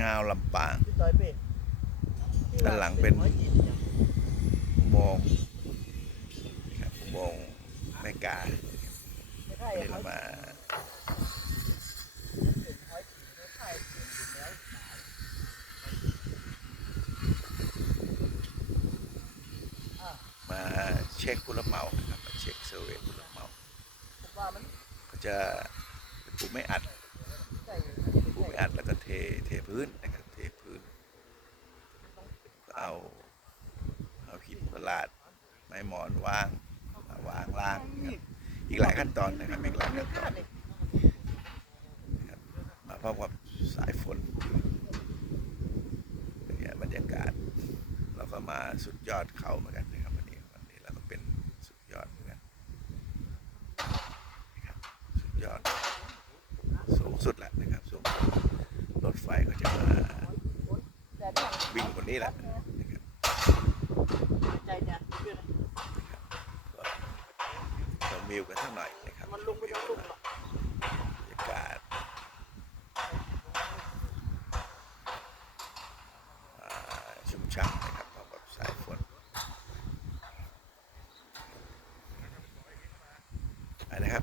งาวลำปางพี่ต้อยเป้ด้านหลังเป็นร้อยยี่สิบอุโมงค์นะครับอุโมงค์แม่กาไม่ใช่นี่เขาเรามาเป็นร้อยสี่ไม่ใช่เป็นอยู่แล้วมาเช็คผู้รับเหมานะครับมาเช็คเซอร์เวย์ผู้รับเหมาผมว่ามันก็จะเป็นปูไม่อัด ใช่ ปูไม่อัดแล้วก็เทเท พื้นนะครับเทพื้น เอาเอาหินประหลาด ไม้หมอนวางวางล่างอีกหลายขั้นตอนนะครับอีกหลายขั้นตอนนะครับมาพร้อมกับสายฝนเนี่ยบรรยากาศ เราก็มาสุดยอดเขาเหมือนกันนะครับวันนี้วันนี้เราก็เป็นสุดยอดเหมือนกันนะครับสุดยอดสูงสุดแหละ วิ่งคนนี้แหละใจเนี่ยู่วกันสักหน่อยนะครับบรรยากาศชุ่มช่ำนะครับพร้อมกับสายฝนนะครับ